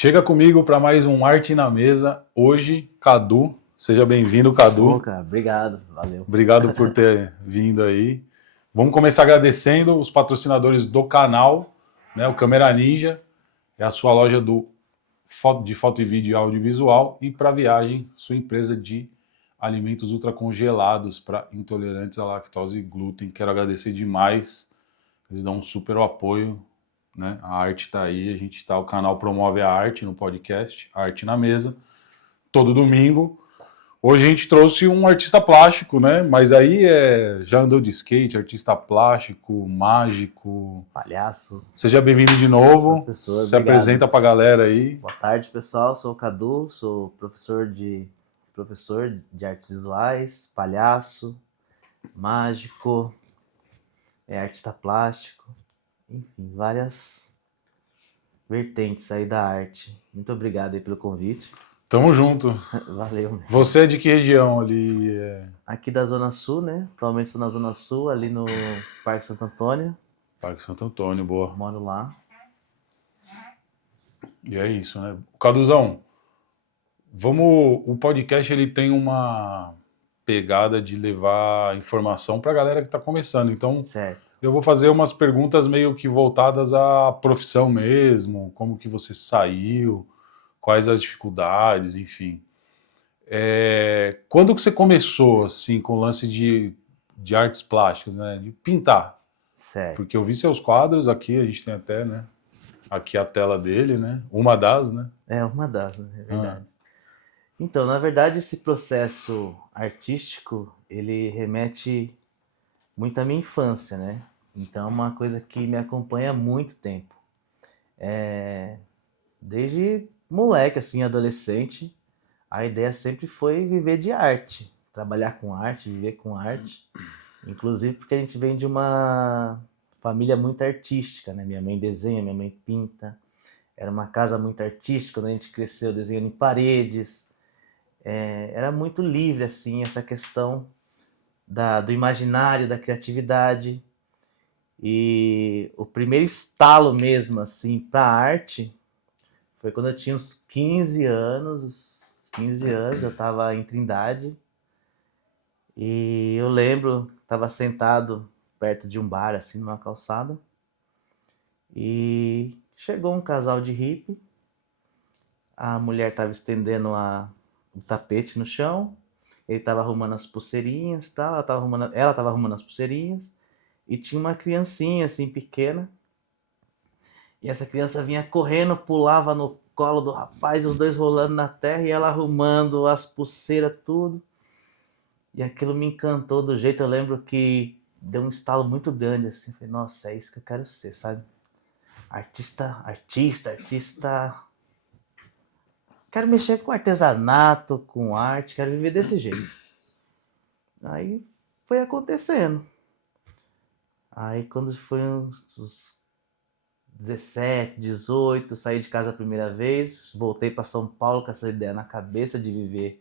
Chega comigo para mais um Arte na Mesa. Hoje, Cadu. Seja bem-vindo, Cadu. Pô, cara, obrigado, valeu. Obrigado por ter vindo aí. Vamos começar agradecendo os patrocinadores do canal, né? O Câmera Ninja, é a sua loja de foto e vídeo e audiovisual, e para viagem, sua empresa de alimentos ultracongelados para intolerantes à lactose e glúten. Quero agradecer demais. Eles dão um super apoio, né? A arte está aí, o canal promove a arte no podcast, Arte na Mesa, todo domingo. Hoje a gente trouxe um artista plástico, né? Mas aí já andou de skate, artista plástico, mágico. Palhaço. Seja bem-vindo de novo. Professor, se obrigado. apresenta pra galera aí. Boa tarde, pessoal. Sou o Cadu, sou professor de artes visuais, palhaço, mágico, artista plástico, enfim, várias vertentes aí da arte. Muito obrigado aí pelo convite. Tamo junto. Valeu. Você é de que região ali? Aqui da Zona Sul, né? Atualmente estou na Zona Sul, ali no Parque Santo Antônio. Parque Santo Antônio, boa. Moro lá. E é isso, né? Caduzão, o podcast ele tem uma pegada de levar informação pra galera que tá começando. Então, Certo. eu vou fazer umas perguntas meio que voltadas à profissão mesmo, como que você saiu, quais as dificuldades, enfim. Quando que você começou, assim, com o lance de artes plásticas, né? De pintar? Certo. Porque eu vi seus quadros aqui, a gente tem até, né? Aqui a tela dele, né? Uma das, né? É uma das, né? É verdade. Então, na verdade, esse processo artístico, ele remete muito à minha infância, né? Então, é uma coisa que me acompanha há muito tempo. Desde moleque, assim, adolescente, a ideia sempre foi viver de arte, trabalhar com arte, viver com arte. Inclusive porque a gente vem de uma família muito artística, né? Minha mãe desenha, minha mãe pinta. Era uma casa muito artística, quando a gente cresceu desenhando em paredes. Era muito livre, assim, essa questão do imaginário, da criatividade. E o primeiro estalo mesmo, assim, para a arte foi quando eu tinha uns 15 anos. 15 anos, eu estava em Trindade. E eu lembro, estava sentado perto de um bar, assim, numa calçada. E chegou um casal de hippie. A mulher estava estendendo o tapete no chão. Ele estava arrumando as pulseirinhas, tal. Ela estava arrumando as pulseirinhas. E tinha uma criancinha, assim, pequena. E essa criança vinha correndo, pulava no colo do rapaz, os dois rolando na terra e ela arrumando as pulseiras, tudo. E aquilo me encantou do jeito, eu lembro que deu um estalo muito grande, assim. Falei, nossa, é isso que eu quero ser, sabe? Artista. Quero mexer com artesanato, com arte, quero viver desse jeito. Aí foi acontecendo. Aí quando foi uns 17, 18, saí de casa a primeira vez, voltei para São Paulo com essa ideia na cabeça de viver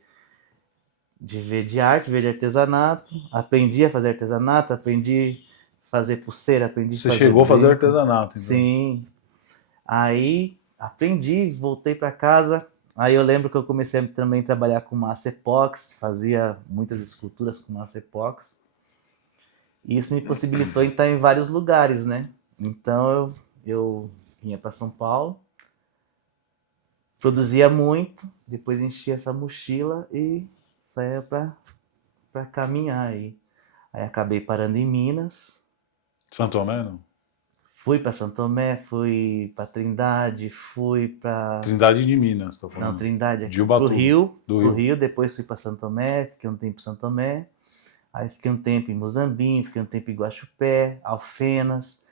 de arte, viver de artesanato. Aprendi a fazer artesanato, aprendi a fazer pulseira, aprendi a fazer Você chegou a fazer brinco. artesanato, então? Sim. Aí aprendi, voltei para casa. Aí eu lembro que eu comecei também a trabalhar com massa epox, fazia muitas esculturas com massa epox. E isso me possibilitou estar em vários lugares, né? Então eu vinha para São Paulo, produzia muito, depois enchia essa mochila e saía para caminhar aí. Aí acabei parando em Minas. Santo Tomé, não? Fui para Santo Tomé, fui para Trindade, fui para... Trindade de Minas, tô falando. Não, Trindade aqui de Ubatuba. Pro Rio, depois fui para Santo Tomé, fiquei um tempo em Santo Tomé, aí fiquei um tempo em Muzambinho, fiquei um tempo em Guaxupé, Alfenas,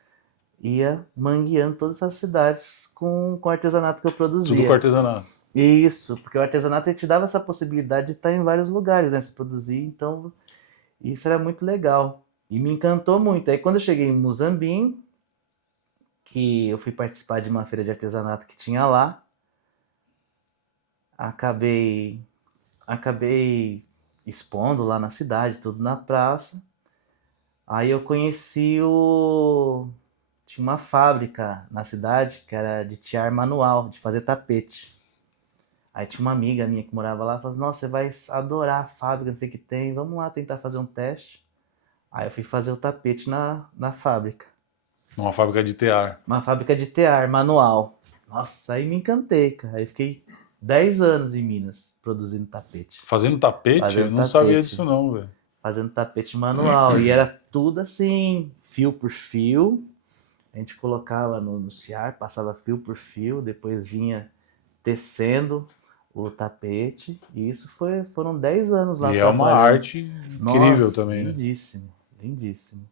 ia mangueando todas essas cidades com o artesanato que eu produzia. Tudo com artesanato. Isso, porque o artesanato te dava essa possibilidade de estar em vários lugares, né? Se produzir, então isso era muito legal. E me encantou muito. Aí quando eu cheguei em Muzambinho, que eu fui participar de uma feira de artesanato que tinha lá, acabei expondo lá na cidade, tudo na praça. Aí eu conheci o tinha uma fábrica na cidade que era de tiar manual, de fazer tapete. Aí tinha uma amiga minha que morava lá, falou assim, nossa, você vai adorar a fábrica, não sei o que tem, vamos lá tentar fazer um teste. Aí eu fui fazer o tapete na fábrica. Numa fábrica de tear. Uma fábrica de tear manual. Nossa, aí me encantei, cara. Aí fiquei 10 anos em Minas produzindo tapete. Fazendo tapete? Fazendo Eu não sabia tapete. disso não, velho. Fazendo tapete manual. E era tudo assim, fio por fio. A gente colocava no tiar, passava fio por fio, depois vinha tecendo o tapete. E isso foram 10 anos lá E é uma trabalhando. arte incrível Nossa, também, né? lindíssimo, lindíssimo.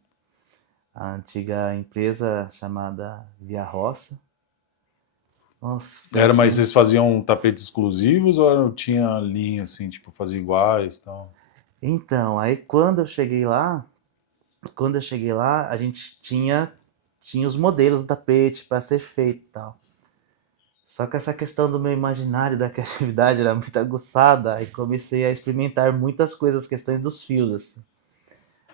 A antiga empresa chamada Via Roça. Nossa, Era, mas assim, vocês faziam tapetes exclusivos ou tinha linha assim, tipo, fazia iguais e tal? então, aí quando eu cheguei lá, a gente tinha os modelos do tapete para ser feito e tal. Só que essa questão do meu imaginário, da criatividade era muito aguçada, aí comecei a experimentar muitas coisas, questões dos fios, assim.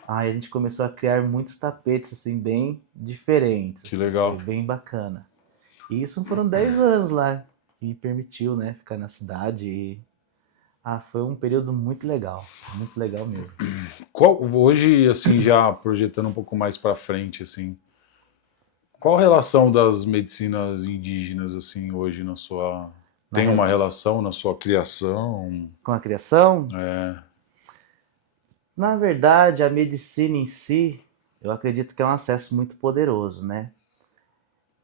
Aí a gente começou a criar muitos tapetes, assim, bem diferentes. Que legal. Foi bem bacana. E isso foram 10 anos lá, que me permitiu, né, ficar na cidade e... foi um período muito legal mesmo. Hoje, assim, já projetando um pouco mais para frente, assim, qual a relação das medicinas indígenas, assim, hoje na sua... Tem uma relação na sua criação? Com a criação? É, Na verdade, a medicina em si, eu acredito que é um acesso muito poderoso, né?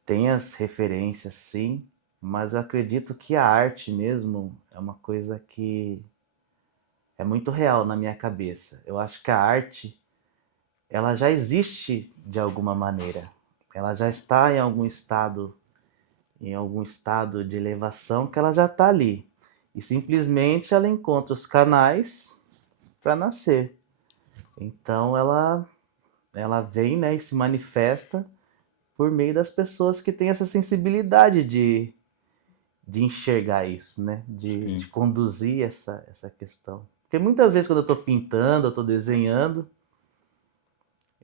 Tem as referências, sim, mas eu acredito que a arte mesmo é uma coisa que é muito real na minha cabeça. Eu acho que a arte, ela já existe de alguma maneira. Ela já está em algum estado de elevação que ela já está ali. E simplesmente ela encontra os canais para nascer. Então ela vem, né, e se manifesta por meio das pessoas que têm essa sensibilidade de enxergar isso, né? De conduzir essa questão. Porque muitas vezes quando eu estou pintando, eu estou desenhando,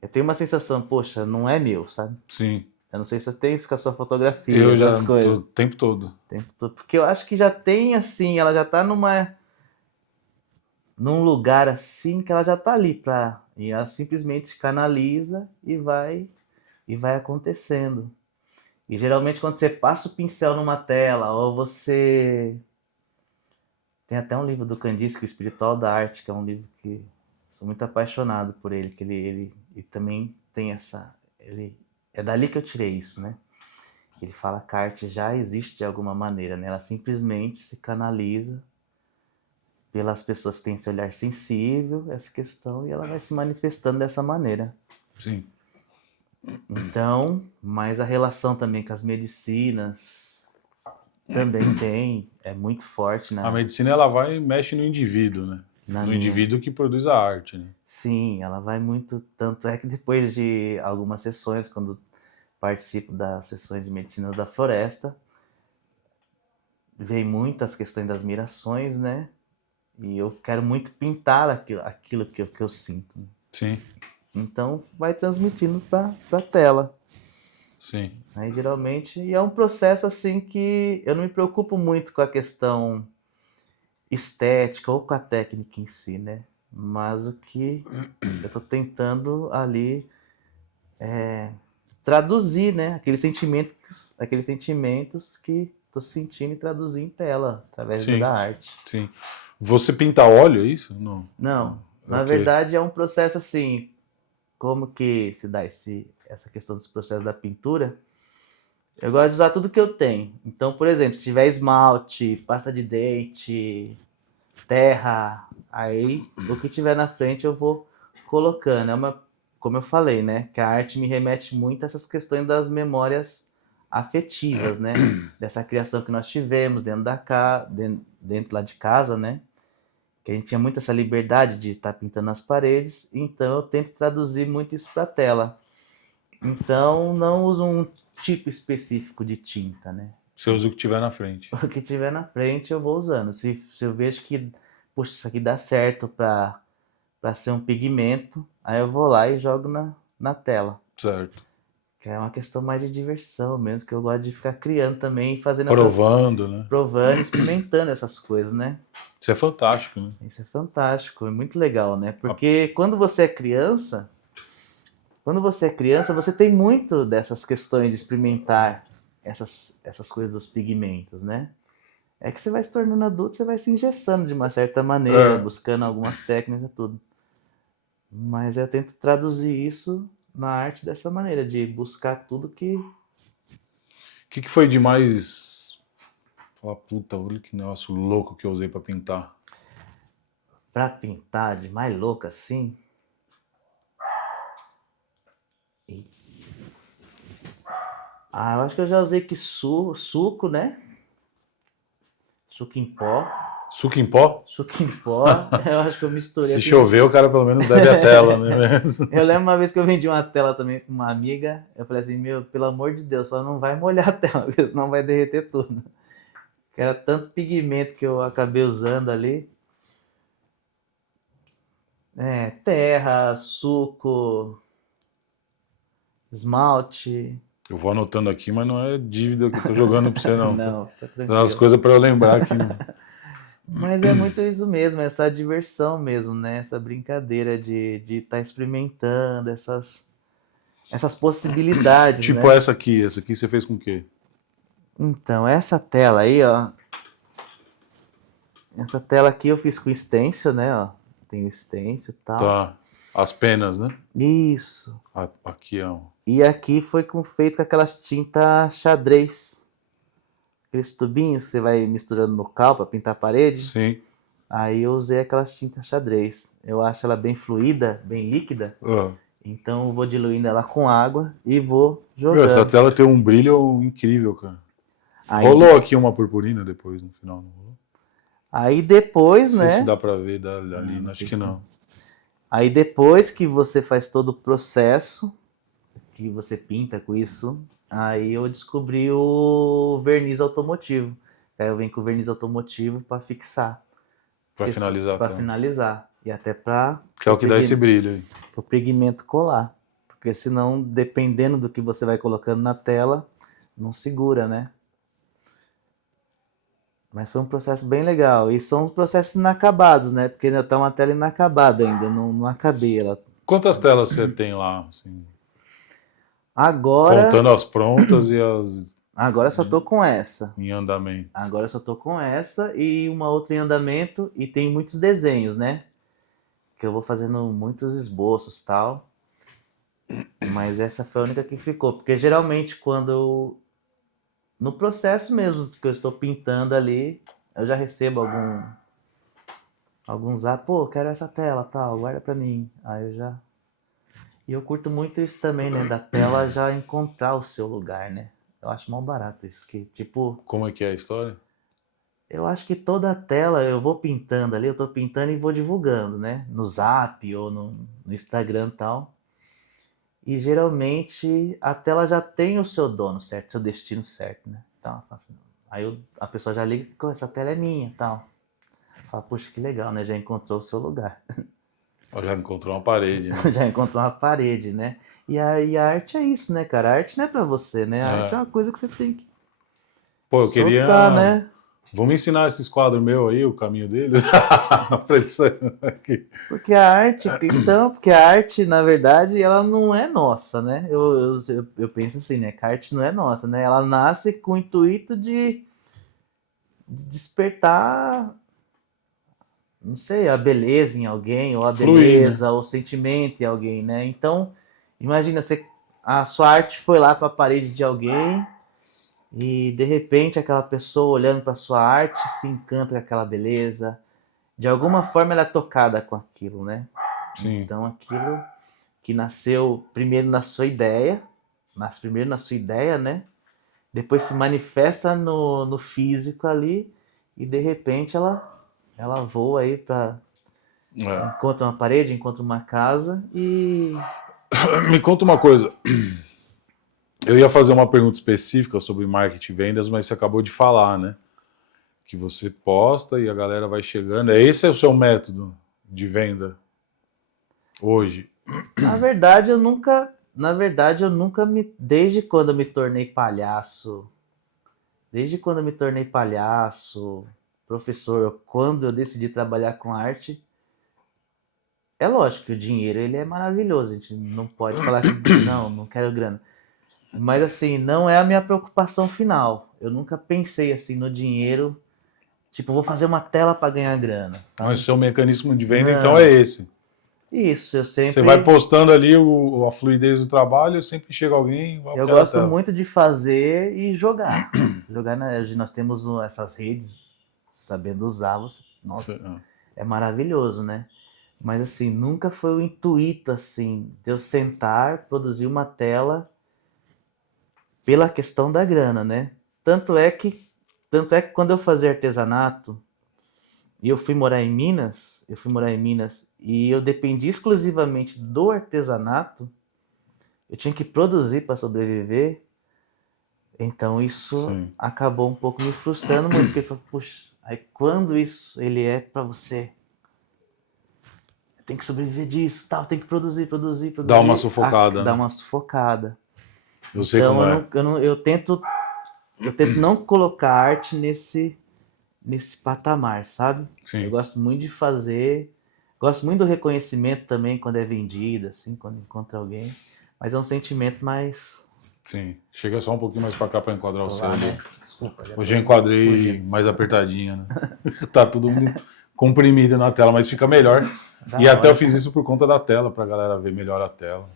eu tenho uma sensação, poxa, não é meu, sabe? sim. Eu não sei se você tem isso com a sua fotografia, Eu já essas coisas. o tempo todo. Porque eu acho que já tem assim, ela já está num lugar assim que ela já está ali e ela simplesmente se canaliza e vai acontecendo. E geralmente quando você passa o pincel numa tela ou você tem até um livro do Kandinsky, O Espiritual da Arte, que é um livro que sou muito apaixonado por ele, que ele também tem é dali que eu tirei isso, né? Ele fala que a arte já existe de alguma maneira, né? Ela simplesmente se canaliza pelas pessoas que têm esse olhar sensível, essa questão, e ela vai se manifestando dessa maneira. Sim. Então, mas a relação também com as medicinas também é muito forte, né? A medicina, ela vai e mexe no indivíduo, né? No indivíduo que produz a arte, né? Sim, ela vai muito, tanto é que depois de algumas sessões, quando participo das sessões de medicina da floresta, vem muitas questões das mirações, né? E eu quero muito pintar aquilo que eu sinto. Sim. Então vai transmitindo para a tela. Sim. Aí geralmente, e é um processo assim que eu não me preocupo muito com a questão estética ou com a técnica em si, né? Mas o que eu estou tentando ali traduzir, né? Aqueles sentimentos que estou sentindo e traduzir em tela através da arte. Sim. Você pinta óleo, é isso? Não. Não. Na verdade é um processo assim, como que se dá essa questão desse processo da pintura? Eu gosto de usar tudo que eu tenho. Então, por exemplo, se tiver esmalte, pasta de dente, terra, aí o que tiver na frente eu vou colocando. Como eu falei, né? Que a arte me remete muito a essas questões das memórias afetivas, né? Dessa criação que nós tivemos dentro lá de casa, né? Que a gente tinha muito essa liberdade de estar pintando as paredes, então eu tento traduzir muito isso para a tela. Então não uso um tipo específico de tinta, né? Você usa o que tiver na frente. O que tiver na frente eu vou usando. Se eu vejo que, puxa, isso aqui dá certo para ser um pigmento, aí eu vou lá e jogo na tela. Certo. Que é uma questão mais de diversão mesmo, que eu gosto de ficar criando também, fazendo Provando, né? provando, experimentando essas coisas, né? Isso é fantástico, né? Isso é fantástico, é muito legal, né? Porque quando você é criança, você tem muito dessas questões de experimentar essas coisas dos pigmentos, né? É que você vai se tornando adulto, você vai se engessando de uma certa maneira, É. buscando algumas técnicas e tudo. Mas eu tento traduzir isso na arte dessa maneira, de buscar tudo que. O que foi de mais. Fala, puta, olha que negócio louco que eu usei pra pintar. Pra pintar de mais louco assim. E- eu acho que eu já usei que suco, né? Suco em pó. Suco em pó? Suco em pó. Eu acho que eu misturei Se assim. chover, o cara pelo menos bebe a tela, né? Eu lembro uma vez que eu vendi uma tela também com uma amiga. Eu falei assim, meu, pelo amor de Deus, só não vai molhar a tela, porque senão vai derreter tudo. Que era tanto pigmento que eu acabei usando ali. Terra, suco, esmalte. Eu vou anotando aqui, mas não é dívida que eu tô jogando pra você, não. Não, tá São as tranquilo. coisas pra eu lembrar aqui. Mas é muito isso mesmo, essa diversão mesmo, né? Essa brincadeira de estar experimentando essas possibilidades, Tipo né? essa aqui você fez com o quê? Então, essa tela aí, ó. Essa tela aqui eu fiz com stencil, né? Ó. Tem o stencil e tal. Tá. As penas, né? Isso. Aqui, ó. E aqui foi feito com aquelas tintas xadrez. Aqueles tubinhos que você vai misturando no cal para pintar a parede. Sim. Aí eu usei aquelas tintas xadrez. Eu acho ela bem fluida, bem líquida. Então eu vou diluindo ela com água e vou jogando. Essa tela tem um brilho incrível, cara. Aí, Rolou aqui uma purpurina depois, no final, não rolou? aí depois, Não sei né? se dá pra ver dali, Não acho sei que se- não. Aí depois que você faz todo o processo, que você pinta com isso, aí eu descobri o verniz automotivo. Aí eu venho com o verniz automotivo para fixar. Pra finalizar a Para tela. finalizar. E até para Que é o que dá esse brilho aí. o pigmento colar. Porque senão, dependendo do que você vai colocando na tela, não segura, né? Mas foi um processo bem legal. E são os processos inacabados, né? Porque ainda tá uma tela inacabada ainda, não acabei ela. Quantas telas você tem lá, assim? Agora, Contando as prontas e as agora eu só tô com essa. em andamento. Agora eu só tô com essa e uma outra em andamento e tem muitos desenhos, né? Que eu vou fazendo muitos esboços e tal. Mas essa foi a única que ficou. Porque geralmente quando no processo mesmo que eu estou pintando ali, eu já recebo alguns pô, quero essa tela, tal, guarda pra mim. Aí eu já. E eu curto muito isso também, né? Da tela já encontrar o seu lugar, né? Eu acho mal barato isso. Que, tipo, Como é que é a história? eu acho que toda a tela eu vou pintando ali, eu tô pintando e vou divulgando, né? No Zap ou no Instagram e tal. E geralmente a tela já tem o seu dono certo, seu destino certo, né? Então, eu falo assim, aí a pessoa já liga, essa tela é minha tal. Fala, poxa, que legal, né? Já encontrou o seu lugar. Ela já encontrou uma parede, né? Já encontrou uma parede, né? E a arte é isso, né, cara? A arte não é pra você, né? A arte é uma coisa que você tem que Pô, eu queria. soltar, né? Vamos ensinar esses quadros meus aí, o caminho deles. Pra eles aqui. Porque a arte, então, porque a arte, na verdade, ela não é nossa, né? Eu penso assim, né? Que a arte não é nossa, né? Ela nasce com o intuito de despertar, não sei, a beleza em alguém, ou a Fluir, beleza, ou o sentimento em alguém, né? Então, imagina, a sua arte foi lá para a parede de alguém e, de repente, aquela pessoa olhando para sua arte se encanta com aquela beleza. De alguma forma, ela é tocada com aquilo, né? Sim. Então, aquilo que nasceu primeiro na sua ideia, nasce primeiro na sua ideia, né? Depois se manifesta no físico ali e de repente ela voa aí para encontra uma parede, encontra uma casa e Me conta uma coisa. Eu ia fazer uma pergunta específica sobre marketing e vendas, mas você acabou de falar, né? Que você posta e a galera vai chegando. Esse é o seu método de venda hoje? na verdade eu nunca Na verdade, eu nunca me. Desde quando eu me tornei palhaço, professor, quando eu decidi trabalhar com arte, é lógico que o dinheiro ele é maravilhoso. A gente não pode falar que não quero grana. Mas assim, não é a minha preocupação final. Eu nunca pensei assim no dinheiro, tipo, vou fazer uma tela para ganhar grana, Mas sabe? o seu mecanismo de venda, então, Não. é esse. Isso, eu Você sempre. vai postando ali a fluidez do trabalho, sempre chega alguém, eu Eu quero a gosto tela. muito de fazer e jogar. Nós temos essas redes, sabendo usar, nossa, é maravilhoso, né? Mas assim, nunca foi o intuito assim de eu sentar, produzir uma tela pela questão da grana, né? Tanto é que quando eu fazia artesanato e eu fui morar em Minas e eu dependi exclusivamente do artesanato, eu tinha que produzir para sobreviver. Então isso Sim. acabou um pouco me frustrando muito, porque eu falei, puxa, aí quando isso ele é para você, tem que sobreviver disso, tal, tem que produzir, Dá uma sufocada, dá né? uma sufocada. Eu sei Então como é. eu tento não colocar arte nesse patamar, sabe? Eu Sim, gosto muito de fazer, gosto muito do reconhecimento também quando é vendido, assim, quando encontra alguém, mas é um sentimento mais sim. Chega só um pouquinho mais pra cá pra enquadrar tô você lá, ali. né? Desculpa, já Hoje eu tô enquadrei fugindo. mais apertadinho, né? Tá tudo comprimido na tela, mas fica melhor. Da E até eu hora. fiz isso por conta da tela, pra galera ver melhor a tela.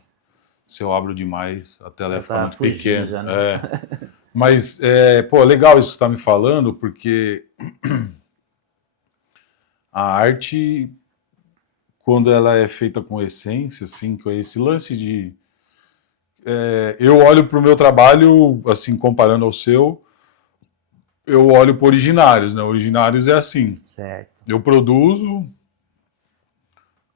Se eu abro demais, a tela Já ia ficar tá muito fugindo pequena. já, né? É. Mas, pô, legal isso que você tá me falando, porque a arte, quando ela é feita com essência, assim, com esse lance de. Eu olho pro meu trabalho, assim, comparando ao seu, eu olho para originários, né? Originários é assim. Certo. Eu produzo,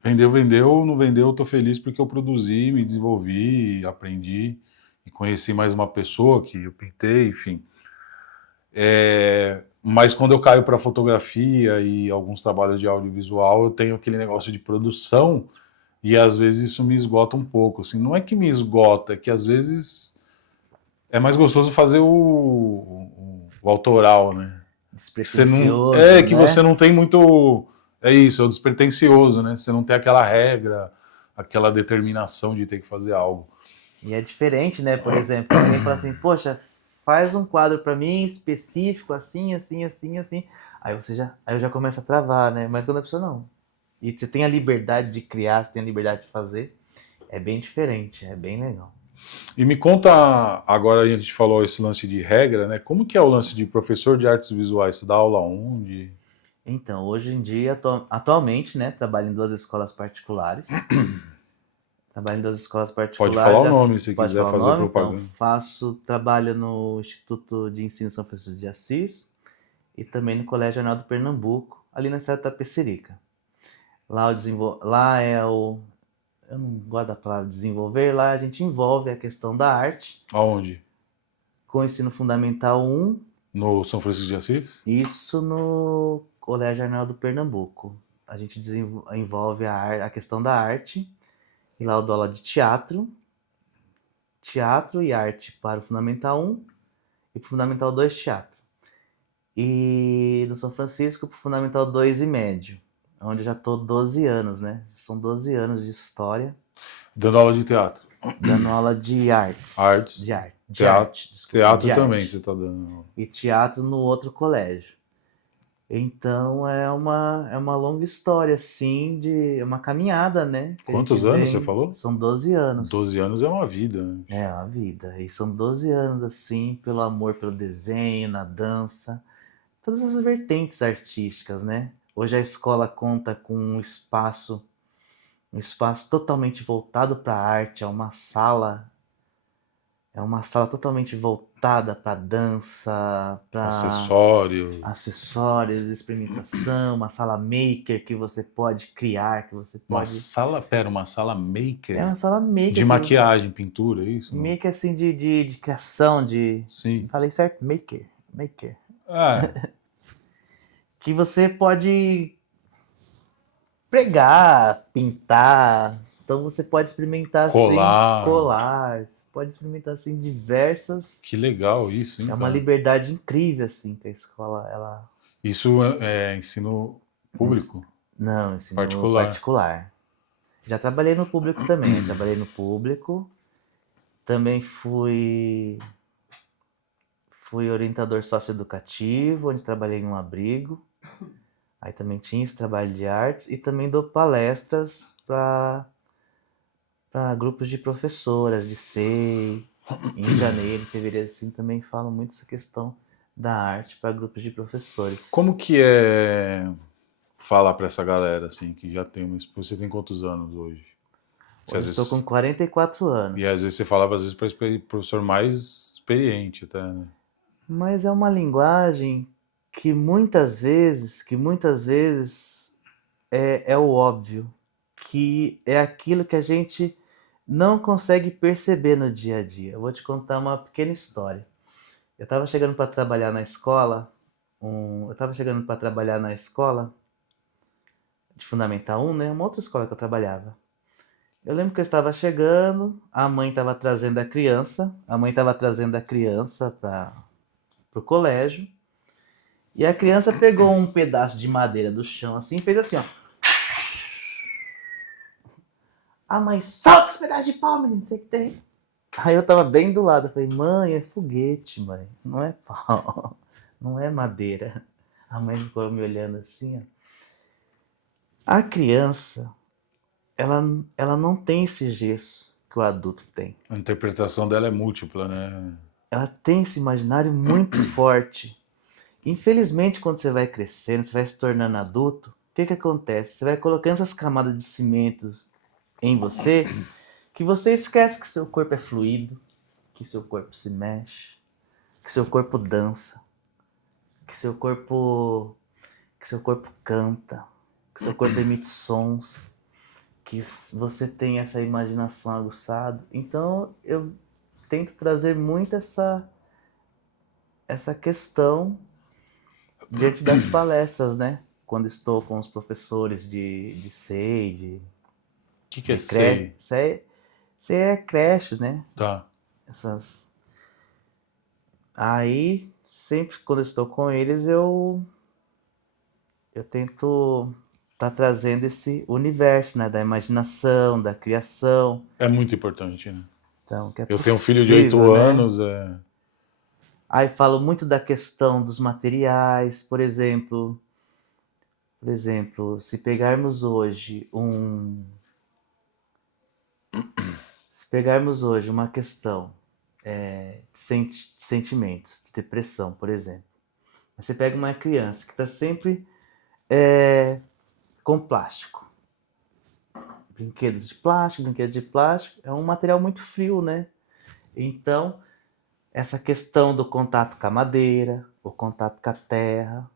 vendeu, vendeu, não vendeu, eu tô feliz porque eu produzi, me desenvolvi, aprendi e conheci mais uma pessoa que eu pintei, enfim. Mas quando eu caio para fotografia e alguns trabalhos de audiovisual, eu tenho aquele negócio de produção e às vezes isso me esgota um pouco. Assim, não é que me esgota, é que às vezes é mais gostoso fazer o autoral, né? Que você não, Despretensioso, que você né? não tem muito. É isso, é o despretensioso, né? Você não tem aquela regra, aquela determinação de ter que fazer algo. E é diferente, né? Por exemplo, quando alguém fala assim, poxa, faz um quadro para mim específico, assim, assim, assim, assim. Aí eu já começo a travar, né? Mas quando a pessoa não. E você tem a liberdade de criar, você tem a liberdade de fazer, é bem diferente, é bem legal. E me conta, agora a gente falou esse lance de regra, né? Como que é o lance de professor de artes visuais? Você dá aula onde? Então, hoje em dia, atualmente, né, trabalho em duas escolas particulares. Trabalho em duas escolas Pode falar particulares. o nome se Pode quiser falar o fazer nome? Então, propaganda. trabalho no Instituto de Ensino São Francisco de Assis e também no Colégio Arnaldo Pernambuco, ali na cidade da Tapecerica. Lá é o. Eu não gosto da palavra desenvolver, lá a gente envolve a questão da arte Aonde? com o ensino fundamental 1, No São Francisco de Assis? isso no Colégio Arnaldo Pernambuco. A gente envolve a questão da arte, e lá eu dou aula de teatro e arte para o Fundamental 1 e para o Fundamental 2 teatro. E no São Francisco para o Fundamental 2 e médio, onde eu já estou 12 anos, né? São 12 anos de história, Dando aula de teatro. dando aula de artes. Artes. De arte, desculpa, Teatro de também arte. você está dando. E teatro no outro colégio. Então é uma longa história, assim, é uma caminhada, né? Que a gente Quantos anos você falou? São 12 anos. 12 anos é uma vida, né? É a vida. E são 12 anos, assim, pelo amor pelo desenho, na dança, todas as vertentes artísticas, né? Hoje a escola conta com um espaço totalmente voltado para a arte, é uma sala totalmente voltada para dança, para Acessório. acessórios, experimentação, uma sala maker que você pode criar, que você Uma pode. sala, uma sala maker? É uma sala maker. De maquiagem, pintura, é isso? Não? Maker assim de criação, de. Sim. Falei certo? Maker. Maker. É. Que você pode pregar, pintar, Então você pode experimentar assim, Colar. você pode experimentar assim diversas. Que legal isso, hein, É uma cara? liberdade incrível assim que a escola ela Isso é ensino público, não, ensino particular. particular. Já trabalhei no público também, eu trabalhei no público. Também fui orientador socioeducativo, onde trabalhei em um abrigo. Aí também tinha esse trabalho de artes e também dou palestras para grupos de professoras de SEI. Em janeiro, em fevereiro, assim, também falo muito essa questão da arte para grupos de professores. Como que é falar pra essa galera, assim, que já tem uma... Você tem quantos anos hoje? Que Hoje às eu estou com vezes... 44 anos. E às vezes você falava, às vezes, para professor mais experiente até, né? Mas é uma linguagem que muitas vezes é o óbvio, que é aquilo que a gente não consegue perceber no dia a dia. Eu vou te contar uma pequena história. Eu estava chegando para trabalhar na escola, eu estava chegando para trabalhar na escola de Fundamental 1, né? Uma outra escola que eu trabalhava. Eu lembro que eu estava chegando, a mãe estava trazendo a criança para o colégio, e a criança pegou um pedaço de madeira do chão assim e fez assim, ó. A mãe, solta esse pedaço de pau, menino, não sei o que tem. Aí eu tava bem do lado, eu falei, mãe, é foguete, mãe, não é pau, não é madeira. A mãe ficou me olhando assim, ó. A criança, ela não tem esse gesso que o adulto tem. A interpretação dela é múltipla, né? Ela tem esse imaginário muito forte. Infelizmente, quando você vai crescendo, você vai se tornando adulto, o que acontece? Você vai colocando essas camadas de cimentos em você, que você esquece que seu corpo é fluido, que seu corpo se mexe, que seu corpo dança, que seu corpo canta, que seu corpo emite sons, que você tem essa imaginação aguçada. Então eu tento trazer muito essa questão diante das palestras, né? Quando estou com os professores de SEI, O que é de creche. SEI? SEI é creche, né? Tá. Aí, sempre quando eu estou com eles, eu tento estar trazendo esse universo, né? Da imaginação, da criação. É muito importante, né? Então, que é Eu tenho um filho de possível, 8 né? anos, Aí falo muito da questão dos materiais, por exemplo, se pegarmos hoje uma questão de sentimentos, de depressão, por exemplo. Você pega uma criança que está sempre com plástico. Brinquedos de plástico, é um material muito frio, né? Então, essa questão do contato com a madeira, o contato com a terra,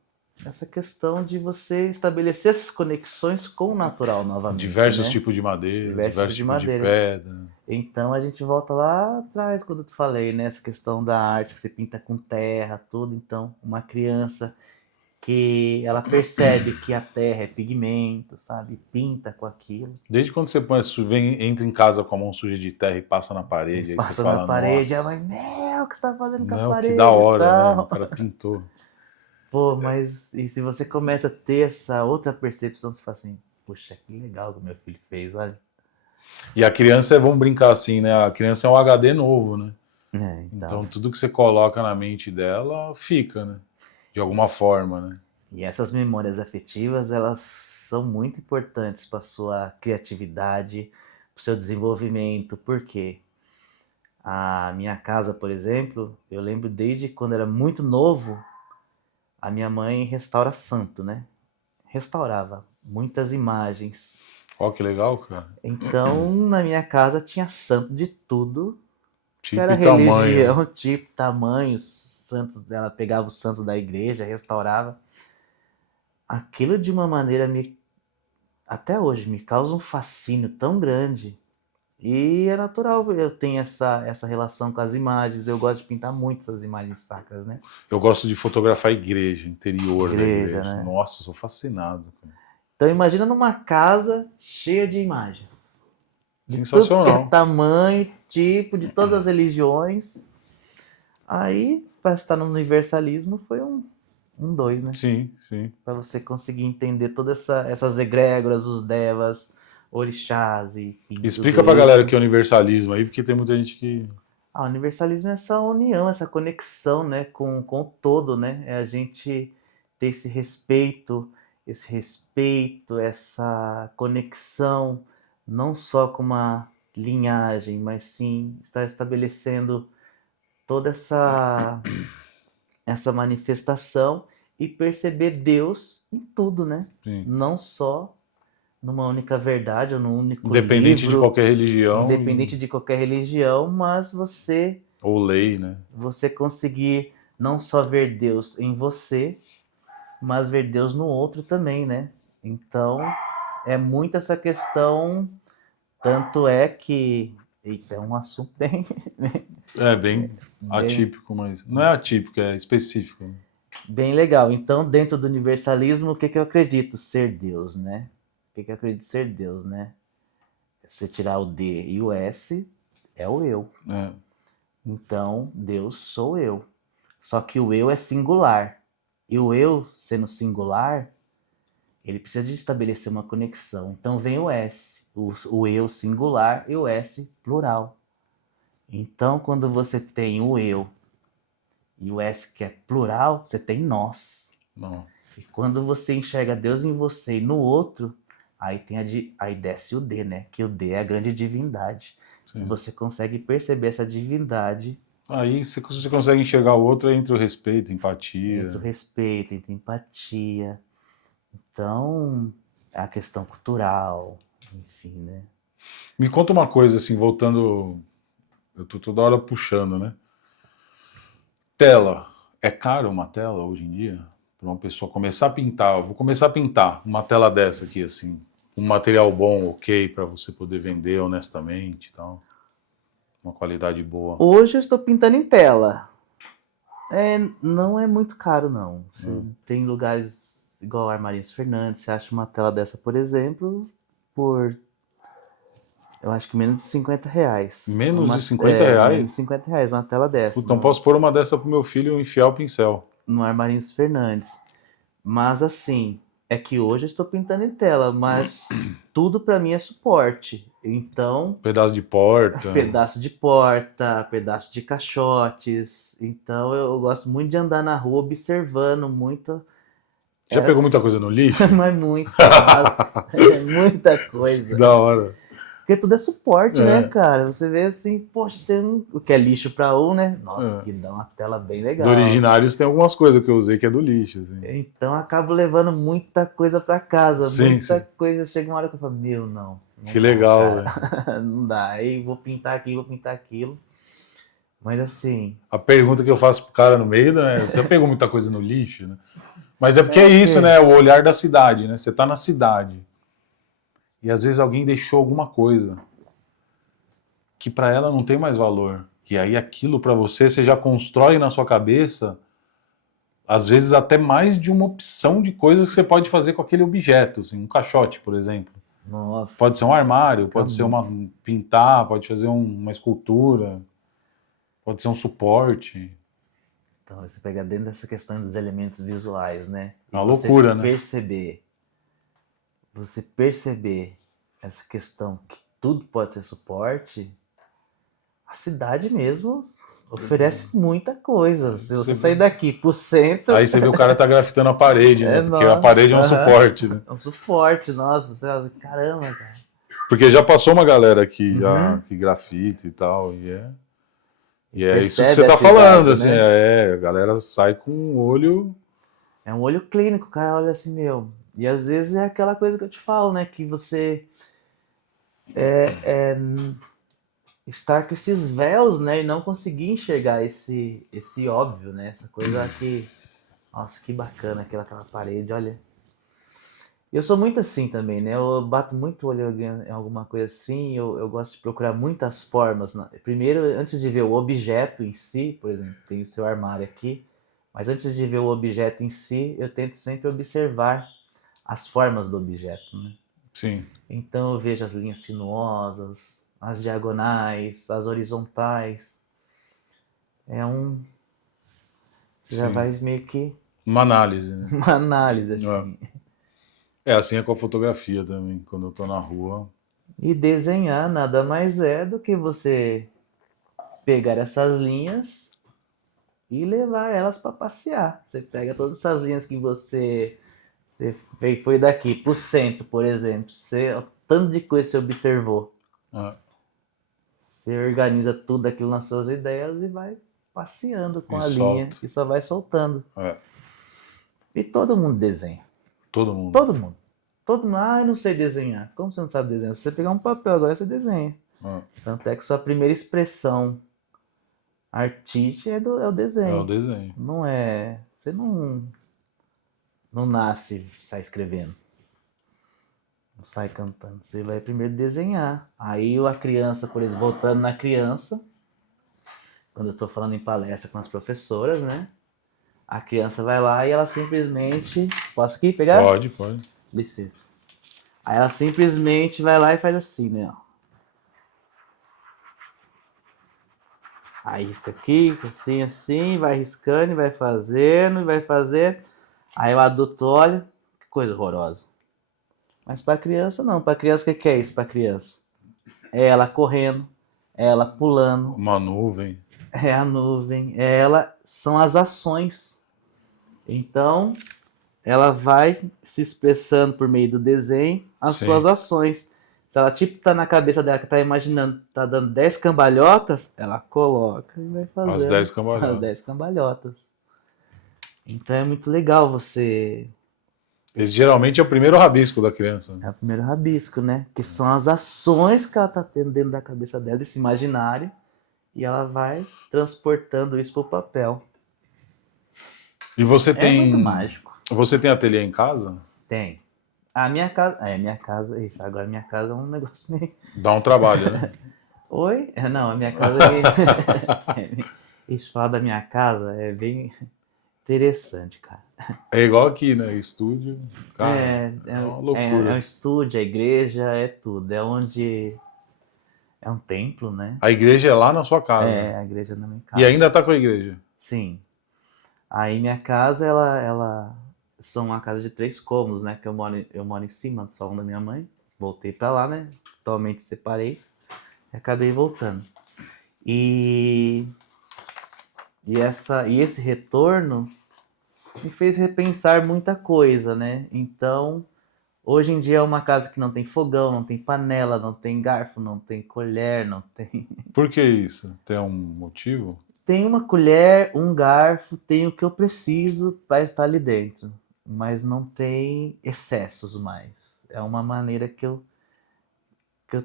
essa questão de você estabelecer essas conexões com o natural novamente. diversos né? tipos de madeira, Diversos diversos tipos de tipos de madeira. pedra. Então a gente volta lá atrás, quando eu te falei, né? Essa questão da arte, que você pinta com terra, tudo. Então, uma criança que ela percebe que a terra é pigmento, sabe? Pinta com aquilo. Desde quando você entra em casa com a mão suja de terra e passa na parede, aí Passa você fala, na parede, nossa, a mãe, meu, o que você tá fazendo com a não, parede? que da hora, e né? tal? O cara pintou. Pô, mas e se você começa a ter essa outra percepção, você fala assim, puxa, que legal que o meu filho fez, olha. E a criança, vamos brincar assim, né? A criança é um HD novo, né? Então tudo que você coloca na mente dela fica, né? De alguma forma, né? E essas memórias afetivas, elas são muito importantes para sua criatividade, para o seu desenvolvimento. Por quê? A minha casa, por exemplo, eu lembro desde quando era muito novo, a minha mãe restaura santo, né? Restaurava muitas imagens. Ó, que legal, cara. Então, na minha casa tinha santo de tudo. Tipo Era e tamanho. religião, tipo, tamanho, santos dela, pegava os santos da igreja, restaurava. Aquilo de uma maneira até hoje me causa um fascínio tão grande. E é natural, eu tenho essa relação com as imagens, eu gosto de pintar muito essas imagens sacras, né? Eu gosto de fotografar a igreja, interior da igreja. Né? Nossa, eu sou fascinado. Então imagina numa casa cheia de imagens. de tudo que é Sensacional. tamanho, tipo, de todas as religiões. Aí, para estar no universalismo, foi um dois, né? Sim, sim. Para você conseguir entender todas essas egrégoras, os devas, orixás, enfim, Explica tudo pra galera o isso. que é universalismo aí, porque tem muita gente que. O universalismo é essa união, essa conexão, né, com o todo, né? É a gente ter esse respeito, essa conexão, não só com uma linhagem, mas sim estar estabelecendo toda essa manifestação e perceber Deus em tudo, né? Sim. Não só numa única verdade ou num único Independente de livro, qualquer religião independente de qualquer religião, mas ou lei, né? você conseguir não só ver Deus em você, mas ver Deus no outro também, né? Então, é muito essa questão, tanto é que, eita, é um assunto bem, É bem bem, atípico, mas. Não é atípico, é específico. bem legal. Então, dentro do universalismo, o que que eu acredito ser Deus, né? O que que eu acredito ser Deus, né? Se você tirar o D e o S, é o eu. É. Então, Deus sou eu. Só que o eu é singular. E o eu, sendo singular, ele precisa de estabelecer uma conexão. Então vem o S, o eu singular e o S plural. Então, quando você tem o eu e o S que é plural, você tem nós. Não. E quando você enxerga Deus em você e no outro, aí aí desce o D, né? Que o D é a grande divindade. E Sim. você consegue perceber essa divindade Aí você consegue enxergar o outro entre o respeito, entre o empatia. respeito, entre a empatia. Então, é a questão cultural, enfim, né? Me conta uma coisa, assim, voltando. Eu tô toda hora puxando, né? Tela. É caro uma tela hoje em dia? Para uma pessoa começar a pintar. Eu vou começar a pintar uma tela dessa aqui, assim. Um material bom, ok, para você poder vender honestamente e tal. Uma qualidade boa. Hoje eu estou pintando em tela. Não é muito caro, não. Tem lugares igual Armarinhos Fernandes, você acha uma tela dessa, por exemplo, por eu acho que menos de 50 reais. Menos de 50 reais? Menos de 50 reais, uma tela dessa. Então posso pôr uma dessa pro meu filho e enfiar o pincel. No Armarinhos Fernandes. Mas assim, é que hoje eu estou pintando em tela, mas tudo para mim é suporte. Então, Pedaço de porta. pedaço de porta, pedaço de caixotes. Então eu gosto muito de andar na rua observando muito, Já pegou muita coisa no lixo? mas muita coisa. Da hora. Porque tudo é suporte, né, É. cara? Você vê assim, poxa, tem o que é lixo para um, né? Nossa, que dá uma tela bem legal. Do Originários tem algumas coisas que eu usei que é do lixo, assim. Então eu acabo levando muita coisa para casa, Sim, muita sim. coisa. Chega uma hora que eu falo, meu, não Que dá, legal, cara. velho. Não dá. Aí vou pintar aqui, vou pintar aquilo. Mas assim, A pergunta que eu faço pro cara no meio, né? Você pegou muita coisa no lixo, né? Mas é porque é isso, né? O olhar da cidade, né? Você tá na cidade. E às vezes alguém deixou alguma coisa que para ela não tem mais valor. E aí aquilo para você já constrói na sua cabeça, às vezes até mais de uma opção de coisas que você pode fazer com aquele objeto, assim, um caixote, por exemplo. nossa. Pode ser um armário, pode ser Acabou. pintar, pode fazer uma escultura, pode ser um suporte. Então, você pega dentro dessa questão dos elementos visuais, né? É uma loucura, né? Você perceber essa questão que tudo pode ser suporte, a cidade mesmo oferece muita coisa. Se você sair daqui pro centro, Aí você vê o cara tá grafitando a parede, né? Porque a parede é um suporte, né? é um suporte, nossa, você fala, caramba, cara. Porque já passou uma galera aqui já que grafita e tal, e é isso que Percebe você tá a falando, cidade, assim, né? a galera sai com o olho. É um olho clínico, o cara olha assim, meu. E às vezes é aquela coisa que eu te falo, né? Que você estar com esses véus, né? E não conseguir enxergar esse óbvio, né? Essa coisa que, nossa, que bacana aquela parede, olha. Eu sou muito assim também, né? Eu bato muito o olho em alguma coisa assim, eu gosto de procurar muitas formas. Primeiro, antes de ver o objeto em si, por exemplo, tem o seu armário aqui, mas antes de ver o objeto em si, eu tento sempre observar as formas do objeto, né? Sim, Então eu vejo as linhas sinuosas, as diagonais, as horizontais. É um. Você já sim. vai meio que Uma análise, né? uma análise É. assim. Assim é com a fotografia também. Quando eu tô na rua. E desenhar nada mais é do que você pegar essas linhas e levar elas para passear. Você pega todas essas linhas que você foi daqui para o centro, por exemplo. O tanto de coisa que você observou. É, Você organiza tudo aquilo nas suas ideias e vai passeando com e a linha solto. e só vai soltando. É, E todo mundo desenha. todo mundo. Todo mundo. Todo mundo. Ah, eu não sei desenhar. Como você não sabe desenhar? Se você pegar um papel, agora você desenha. É, Tanto é que sua primeira expressão artística é o é o desenho. desenho. Não é. Você não nasce, sai escrevendo. Não sai cantando. Você vai primeiro desenhar. Aí a criança, por exemplo, voltando na criança, quando eu estou falando em palestra com as professoras, né? A criança vai lá e ela simplesmente. Posso aqui pegar? Pode, pode. Licença. Aí ela simplesmente vai lá e faz assim, né? Ó. Aí risca aqui, assim, assim, vai riscando, vai fazendo, vai fazer. Aí o adulto olha, que coisa horrorosa. Mas para criança não, para criança o que é isso para criança? É ela correndo, é ela pulando, Uma nuvem. é a nuvem, é ela, são as ações. Então, ela vai se expressando por meio do desenho as Sim. suas ações. Se ela tipo tá na cabeça dela que tá imaginando, tá dando 10 cambalhotas, ela coloca e vai fazendo As 10 as cambalhotas. 10 cambalhotas. Então é muito legal você. Esse geralmente é o primeiro rabisco da criança. É o primeiro rabisco, né? Que são as ações que ela tá tendo dentro da cabeça dela, esse imaginário, e ela vai transportando isso pro papel. E você É muito tem. mágico. Você tem ateliê em casa? Tem. A minha casa. É, minha casa. Ixi, agora minha casa é um negócio meio. Dá um trabalho, né? Oi? Não, a minha casa é. Ixi, falar da minha casa é bem interessante, cara. É igual aqui, né? Estúdio. Cara, é uma É loucura. um estúdio, a igreja, é tudo. É onde. É um templo, né? A igreja é lá na sua casa. É, a igreja na minha E casa. ainda tá com a igreja. Sim. Aí minha casa, ela são uma casa de 3 cômodos, né? Que eu moro em cima do salão da minha mãe. Voltei pra lá, né? Atualmente separei. E acabei voltando. E esse retorno me fez repensar muita coisa, né? Então, hoje em dia é uma casa que não tem fogão, não tem panela, não tem garfo, não tem colher, não tem. Por que isso? Tem um motivo? Tem uma colher, um garfo, tem o que eu preciso para estar ali dentro, mas não tem excessos mais. É uma maneira que eu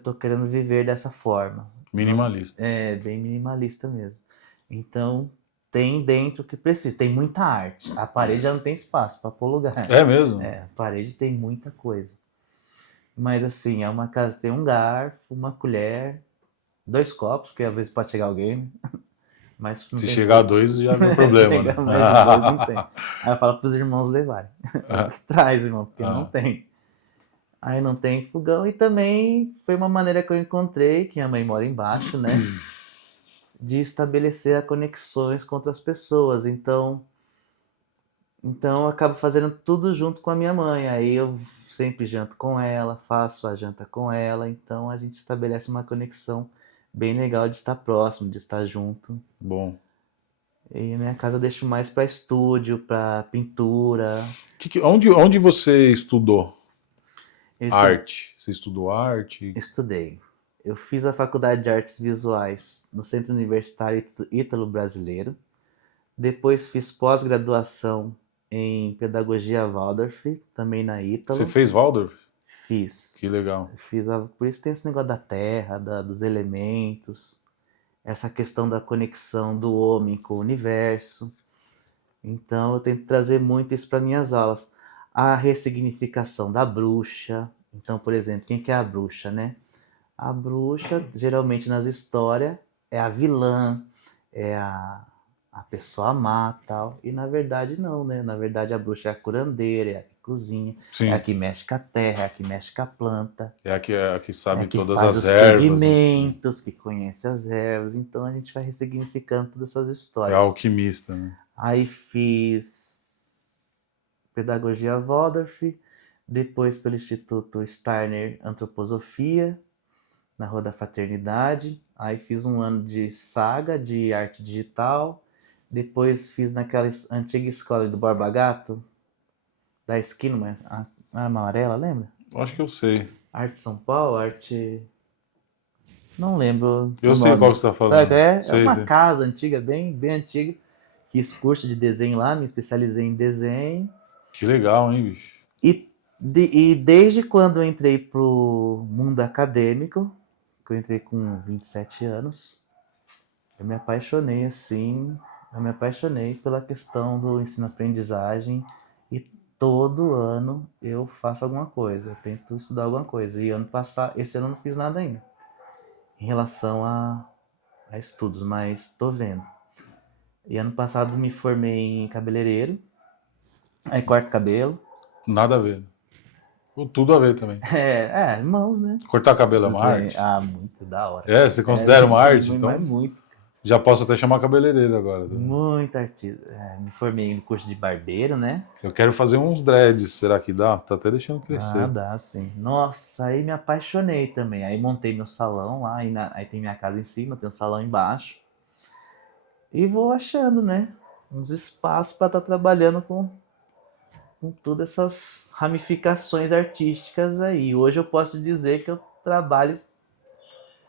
tô querendo viver dessa forma. Não, Minimalista. é bem minimalista mesmo. Então, tem dentro o que precisa. Tem muita arte. A parede já não tem espaço para pôr lugar. É mesmo? É, a parede tem muita coisa. Mas assim, é uma casa que tem um garfo, uma colher, 2 copos, porque às vezes pode chegar alguém. Mas não Se tem chegar a como. 2 já não é problema, Chegar né? mais de 2 não tem. Aí eu falo pros irmãos levarem. Ah, Traz, irmão, porque não ah, tem. Aí não tem fogão e também foi uma maneira que eu encontrei, que a mãe mora embaixo, né? De estabelecer conexões com outras pessoas. Então eu acabo fazendo tudo junto com a minha mãe. Aí eu sempre janto com ela, faço a janta com ela. Então a gente estabelece uma conexão bem legal de estar próximo, de estar junto. bom. E a minha casa eu deixo mais para estúdio, para pintura. Onde você estudou Eu arte? Você estudou arte? estudei. Eu fiz a Faculdade de Artes Visuais no Centro Universitário Ítalo-Brasileiro. Depois fiz pós-graduação em Pedagogia Waldorf, também na Você Ítalo. fez Waldorf? Fiz. Que legal. Por isso tem esse negócio da terra, dos elementos, essa questão da conexão do homem com o universo. Então eu tento trazer muito isso para minhas aulas. A ressignificação da bruxa. Então, por exemplo, quem que é a bruxa, né? A bruxa, geralmente nas histórias, é a vilã, é a pessoa má tal. E na verdade não, né? Na verdade a bruxa é a curandeira, é a que cozinha. Sim. É a que mexe com a terra, é a que mexe com a planta. É a que sabe É a que todas faz as os ervas. Né? pigmentos, que conhece as ervas. Então a gente vai ressignificando todas essas É histórias. alquimista, né? Aí fiz Pedagogia Waldorf, depois pelo Instituto Steiner Antroposofia, na Rua da Fraternidade. Aí fiz um ano de Saga, de arte digital. Depois fiz naquela antiga escola do Borba Gato, da esquina, mas a amarela, lembra? Acho que eu sei. Arte São Paulo, arte... Não lembro Eu o sei nome. qual que você tá falando. Sabe? É Sei, uma sei. casa antiga, bem, bem antiga. Fiz curso de desenho lá, me especializei em desenho. Que legal, hein, bicho? E desde quando eu entrei pro mundo acadêmico, que eu entrei com 27 anos, eu me apaixonei assim, eu me apaixonei pela questão do ensino-aprendizagem e todo ano eu faço alguma coisa, eu tento estudar alguma coisa. E esse ano eu não fiz nada ainda em relação a estudos, mas tô vendo. E ano passado me formei em cabeleireiro, aí corto cabelo. Nada a ver. Tudo a ver também. Irmãos, né? Cortar cabelo é uma Assim, arte? muito da hora. É, você considera uma arte? Então Mas muito. já posso até chamar cabeleireiro agora. Muito artista. Me formei no curso de barbeiro, né? Eu quero fazer uns dreads, será que dá? Tá até deixando crescer. Dá sim. Nossa, aí me apaixonei também. Aí montei meu salão lá, aí tem minha casa em cima, tem um salão embaixo. E vou achando, né? Uns espaços para estar trabalhando com todas essas ramificações artísticas aí. Hoje eu posso dizer que eu trabalho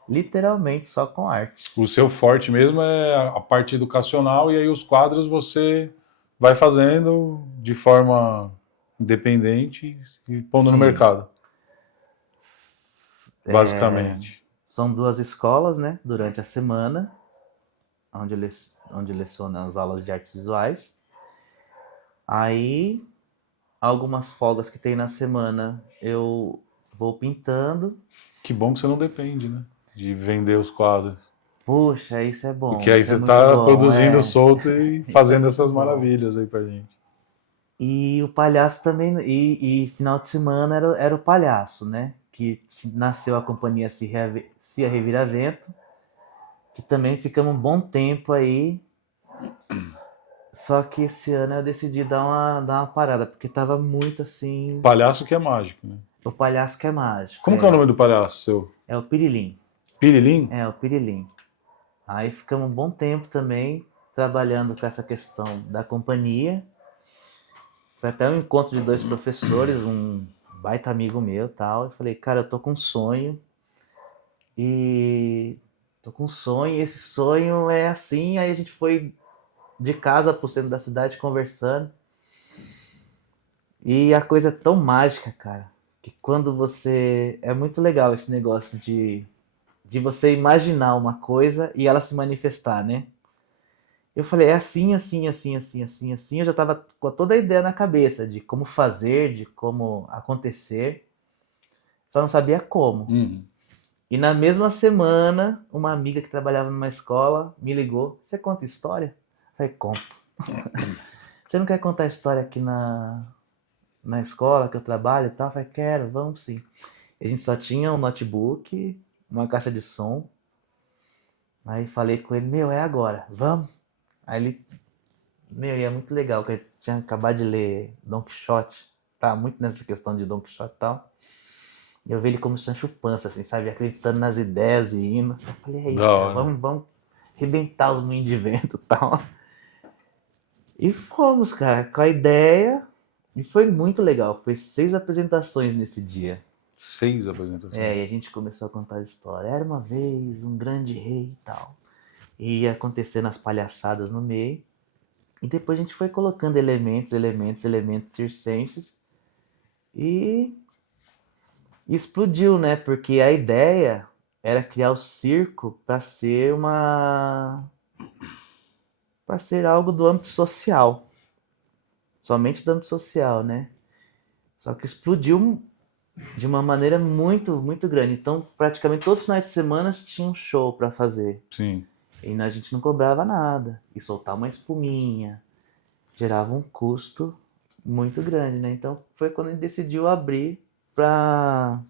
literalmente só com arte. O seu forte mesmo é a parte educacional e aí os quadros você vai fazendo de forma independente e pondo no mercado. Basicamente. São 2 escolas, né? Durante a semana, onde eu leciono as aulas de artes visuais. Aí, algumas folgas que tem na semana, eu vou pintando. Que bom que você não depende, né? De vender os quadros. Puxa, isso é bom. Porque aí isso você é tá bom, produzindo solto e fazendo Isso é essas muito bom. maravilhas aí pra gente. E o palhaço também, e final de semana era o palhaço, né? Que nasceu a companhia Cia Revira-Vento, que também ficamos um bom tempo aí. Só que esse ano eu decidi dar uma parada, porque tava muito assim. Palhaço que é mágico, né? O palhaço que é mágico. Como que é o nome do palhaço seu? É o Pirilim. Pirilim? É, o Pirilim. Aí ficamos um bom tempo também trabalhando com essa questão da companhia. Foi até um encontro de 2 professores, um baita amigo meu e tal. Eu falei, cara, eu tô com um sonho. E esse sonho é assim. Aí a gente foi de casa pro centro da cidade conversando. E a coisa é tão mágica, cara, que quando você... É muito legal esse negócio de você imaginar uma coisa e ela se manifestar, né? Eu falei, é assim, assim, assim, assim, assim, assim. Eu já tava com toda a ideia na cabeça de como fazer, de como acontecer. Só não sabia como. E na mesma semana, uma amiga que trabalhava numa escola me ligou. Você conta história? Eu falei, conto. Você não quer contar história aqui na escola que eu trabalho e tal? Eu falei, quero, vamos sim. A gente só tinha um notebook, uma caixa de som. Aí falei com ele, é agora, vamos. Aí ele, e é muito legal, que eu tinha acabado de ler Don Quixote, tá muito nessa questão de Don Quixote e tal. E eu vi ele como Sancho Panza, assim, sabe, acreditando nas ideias e indo. Eu falei, é isso, cara, vamos arrebentar os moinhos de vento e tal. E fomos, cara, com a ideia, e foi muito legal, foi 6 apresentações nesse dia. 6 apresentações? E a gente começou a contar a história. Era uma vez um grande rei e tal. E ia acontecendo as palhaçadas no meio. E depois a gente foi colocando elementos circenses. E explodiu, né? Porque a ideia era criar o circo para ser algo do âmbito social. Somente do âmbito social, né? Só que explodiu de uma maneira muito, muito grande. Então, praticamente todos os finais de semana tinha um show para fazer. Sim. E a gente não cobrava nada. E soltar uma espuminha gerava um custo muito grande, né? Então foi quando a gente decidiu abrir para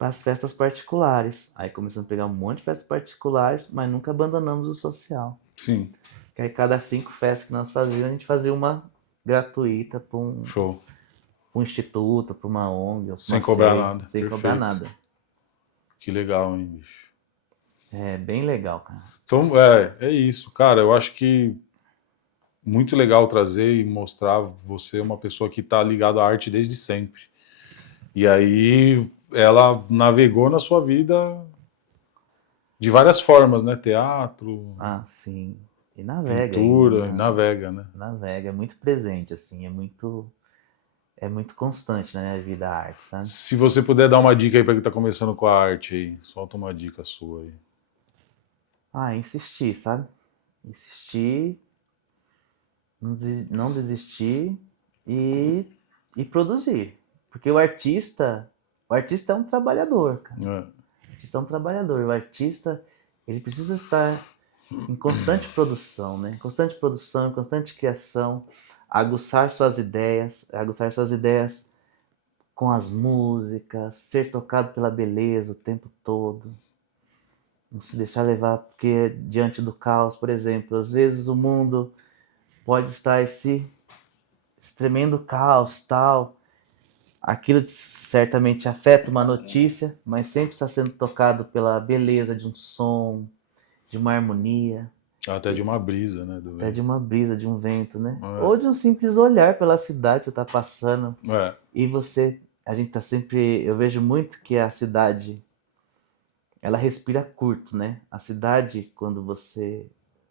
as festas particulares. Aí começamos a pegar um monte de festas particulares, mas nunca abandonamos o social. Sim, Que aí cada 5 festas que nós fazíamos, a gente fazia uma gratuita para show. um instituto, para uma ONG, ou Sem uma cobrar SEI, nada. sem Perfeito. cobrar nada. Que legal, hein, bicho. É bem legal, cara. Então, é isso, cara. Eu acho que muito legal trazer e mostrar você uma pessoa que tá ligada à arte desde sempre. E aí ela navegou na sua vida de várias formas, né? Teatro, Ah, sim. E navega pintura, ainda, né? navega, né? Navega, é muito presente, assim, é muito constante na minha vida a arte, sabe? Se você puder dar uma dica aí pra quem tá começando com a arte aí, solta uma dica sua aí. Ah, insistir, sabe? Insistir, não desistir e produzir. Porque o artista é um trabalhador, cara. O artista é um trabalhador. O artista, ele precisa estar em constante produção, né? Constante produção, constante criação, aguçar suas ideias com as músicas, ser tocado pela beleza o tempo todo. Não se deixar levar, porque diante do caos, por exemplo, às vezes o mundo pode estar esse tremendo caos, tal. Aquilo certamente afeta uma notícia, mas sempre está sendo tocado pela beleza de um som, de uma harmonia, Até de uma brisa, né? até de uma brisa, de um vento, né? É. Ou de um simples olhar pela cidade que você está passando. É. E a gente tá sempre, eu vejo muito que a cidade, ela respira curto, né? A cidade, quando você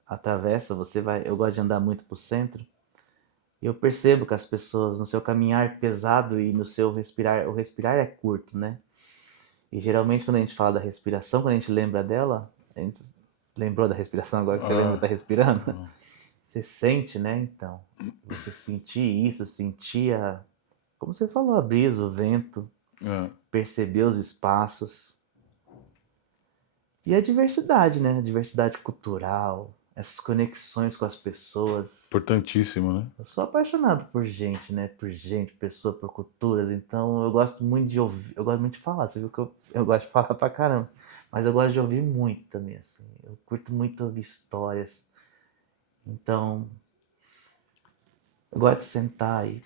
atravessa, eu gosto de andar muito pro centro, e eu percebo que as pessoas, no seu caminhar pesado e no seu respirar, o respirar é curto, né? E geralmente quando a gente fala da respiração, quando a gente lembra dela, a gente lembrou da respiração agora que você lembra que tá respirando? Você sente, né? Então, você sentir isso, como você falou, a brisa, o vento, perceber os espaços. E a diversidade, né? A diversidade cultural, essas conexões com as pessoas. Importantíssimo, né? Eu sou apaixonado por gente, né? Por gente, pessoa, por culturas. Então eu gosto muito de ouvir, eu gosto muito de falar. Você viu que eu gosto de falar pra caramba. Mas eu gosto de ouvir muito também, assim. Eu curto muito ouvir histórias. Então, eu gosto de sentar aí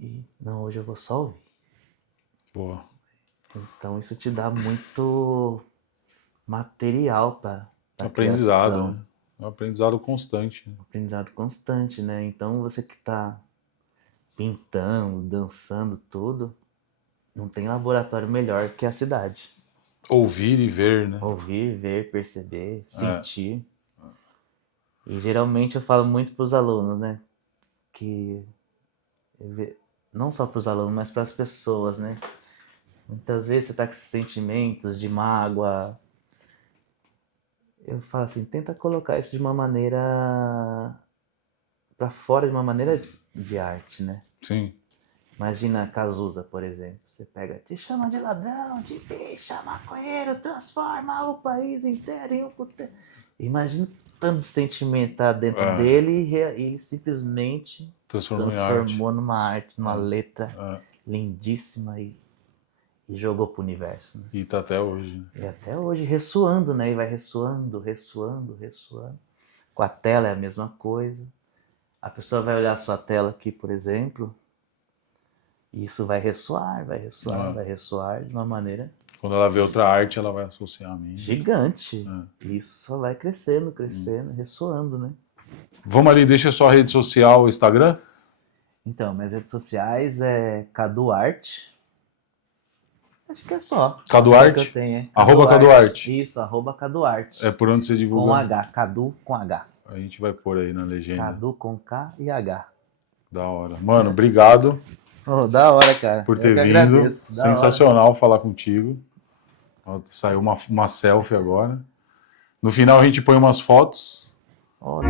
e não, hoje eu vou só ouvir. Boa. Então isso te dá muito material para Aprendizado, criação. né? É um aprendizado constante. Né? Aprendizado constante, né? Então você que está pintando, dançando, tudo, não tem laboratório melhor que a cidade. Ouvir e ver, né? Ouvir, ver, perceber, sentir. E geralmente eu falo muito para os alunos, né? Que não só para os alunos, mas para as pessoas, né? Muitas vezes você está com esses sentimentos de mágoa. Eu falo assim, tenta colocar isso de uma maneira para fora, de uma maneira de arte, né? Sim. Imagina Cazuza, por exemplo. Você pega, te chama de ladrão, de bicha, maconheiro, transforma o país inteiro em um puteiro. Imagina tanto sentimento tá dentro dele e ele simplesmente transformou numa arte, numa letra lindíssima e jogou pro universo. Né? E tá até hoje. Né? E até hoje ressoando, né? E vai ressoando. Com a tela é a mesma coisa. A pessoa vai olhar a sua tela aqui, por exemplo, e isso vai ressoar de uma maneira... Quando ela vê outra arte, ela vai associar a mim. Gigante. E isso só vai crescendo, ressoando, né? Vamos ali, deixa a sua rede social, o Instagram. Então, minhas redes sociais é Caduarte. Acho que é só. Caduarte? Que eu tenho, Arroba Caduarte. Isso, arroba Caduarte. É por onde você divulga? Com H, Cadu com H. A gente vai pôr aí na legenda. Cadu com K e H. Da hora. Mano, obrigado. Oh, da hora, cara. Por ter vindo. Agradeço. Sensacional falar contigo. Saiu uma selfie agora. No final a gente põe umas fotos. Oh,